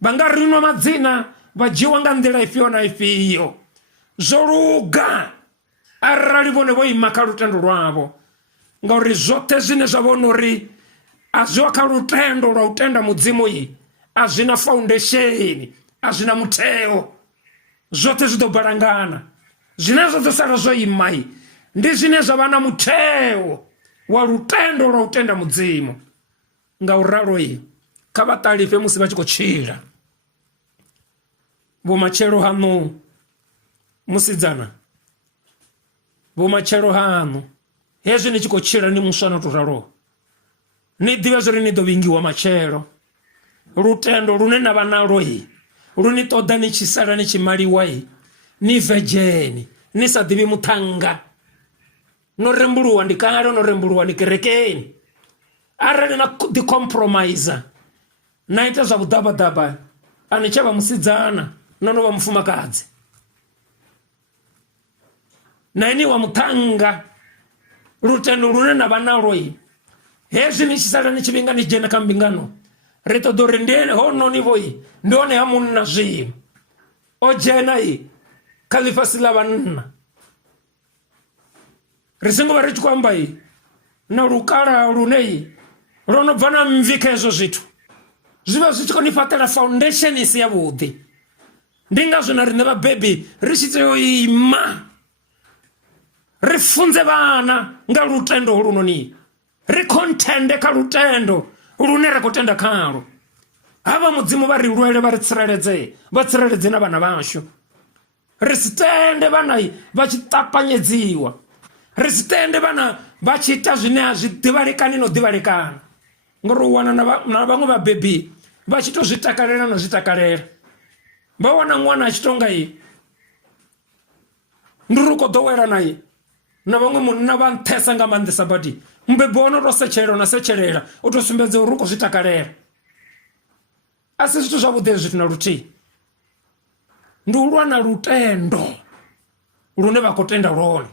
Vha nga rinwa madzina, vha dzhiwa nga nḓila ifhio na ifhio, zwo luga arali vhone vho ima kha lutendo lwavho, ngauri zwoṱhe zwine zwa vhona uri a zwiwa kha lutendo lwa u tenda mudzimu a zwina foundation, a zwina mutheo, zwoṱhe zwi ḓo balangana. Zwine zwa ḓo sala zwo ima ndi zwine zwa vha na mutheo wa lutendo lwa u tenda mudzimu. Nga u ralo kha vha ṱalife musi vha tshi khou tshila. Vhumatshelo haṋu musidzana, vhumatshelo haṋu hezwi ni tshi khou tshila ni muswa no tou ralo, ni ḓivhe zwori ni ḓo vhingiwa matshelo. Lutendo lune na vha nalo luni ṱoḓa ni tshi sala ni tshi maliwa ni vedzheni, ni sa ḓivhi muthanga, no rembuluwa ndi kale, no rembuluwa ni kerekeni. Arali na ḓi compromiser na ita zwa vhuḓabaḓaba, a ni tsha vha musidzana, no no vha mufumakadzi. Na ini wa muthanga, lutendo lune na vha nalo hezwi ni tshi sala ni tshi vhinga ni dzhena kha mbingano, ri ṱoḓa uri ndi hononivho ndi hone ha munna zwino o dzhena kha ḽifhasi ḽa vhanna. Ri songo vha ri tshi khou amba na lukala lune lwo no bva na mvi kha hezwo zwithu, zwi vha zwi tshi khou ni fhaṱela foundation isi yavhuḓi. Ndi ngazwo na riṋe vhabebi ri tshi tea u ima ri funze vhana nga lutendo holunoni, ri contende kha lutendo lune ra khou tenda khalo. Havha mudzimu vha ri lwele, vha ri tsireledze, vha tsireledze na vhana vhashu. Ri si tende vhana vha tshi ṱapanyedziwa, ri si tende vhana vha tshi ita zwine a zwi ḓivhalekani no ḓivhalekana, ngori u wana na vhaṅwe vhabebi vha tshi to zwi takalela no zwi takalela. Vha wana ṅwana a tshi tonga ndi ri khou ḓowela naye na vhaṅwe munna vha nṱhesa nga maanḓesa badi, mbebi wono ro setshelela na setshelela u to sumbedza uri u khou zwi takalela. A si zwithu zwavhuḓi zwithu na luthihi. Ndi u lwa na lutendo lune vha khou tenda lwone.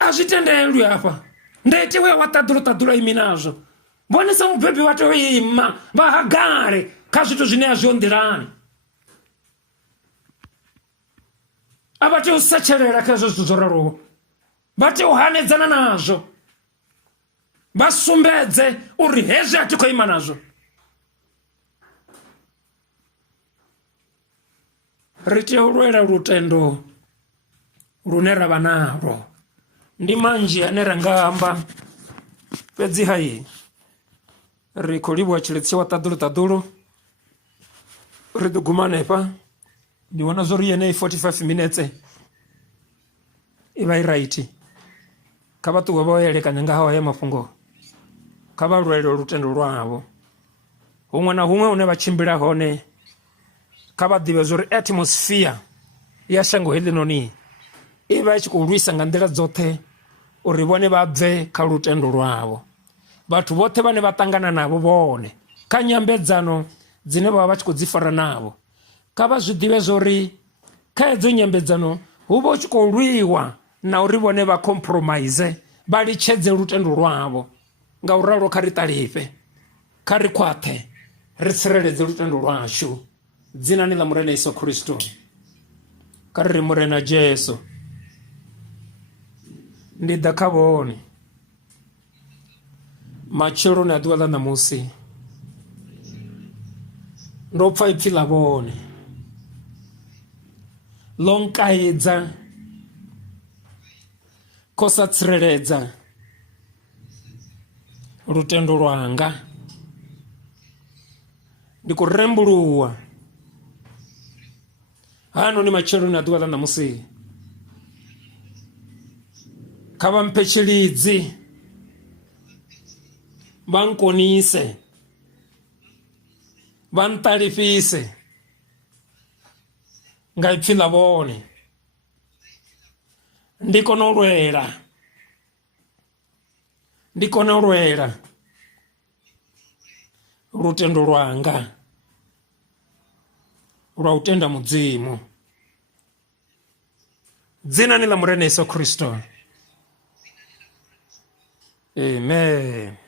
A zwi tendelwi hafha. Ndaitiwe wa ṱaḓula imi nazwo. Vhone sa mubebi vha tea u ima vha hagale kha zwithu zwine a zwiho nḓilani. A vha tea u setshelela kha hezwo zwithu zwo raloho. Vha tea u hanedzana nazwo. Vha sumbedze uri hezwi a thi khou ima nazwo. Ri tea u lwela lutendo lune ra vha nalwo. Ndi manzhi ane ra nga amba, fhedzi hai ri khou livhuwa tshiletsi wa ṱaḓulu ri ḓo guma hanefha. Ndi vhona zwo ri yeneyi 45 minutes i vha i right. Kha vha ṱuwe vha elekanya nga hawa ya mafhungo. Kha vha lwele lutendo lwavho huṅwe na huṅwe hune vha tshimbila hone. Kha vha ḓivhe zwo ri atmosphere ya shango heḽinoni i vha i tshi khou lwisa nga nḓila dzoṱhe uri vhone vha bve kha lutendo lwavho. Vhathu vhoṱhe vhane vha ṱangana navho vhone kha nyambedzano dzine vha vha tshi khou dzi fara navho, kha vha zwi ḓivhe zwo ri kha hedzo nyambedzano hu vha hu tshi khou lwiwa na uri vhone vha compromise, vha litshedze lutendo lwavho. Nga u ralo kha ri ṱalifhe, kha ri khwaṱhe, ri tsireledze lutendo lwashu. Dzinani ḽa Murena Yesu Kristo. Kha ri Murena Jesu. Ndi ḓa kha vhone matshiloni a ḓuvha ḽa ṋamusi ndo pfa ipfhi ḽa vhone ḽo nkaidza kho sa tsireledza lutendo lwanga. Ndi khou rembuluwa hanoni matshiloni a ḓuvha ḽa ṋamusi. Kha vha mphe tshilidzi vha nkonise, vha nṱalifhise nga ipfhi ḽa vhone. Ndi kone u lwela, ndi kone u lwela lutendo lwanga lwa u tenda Mudzimu. Dzinani ḽa Murena Yesu Kristo. Amen.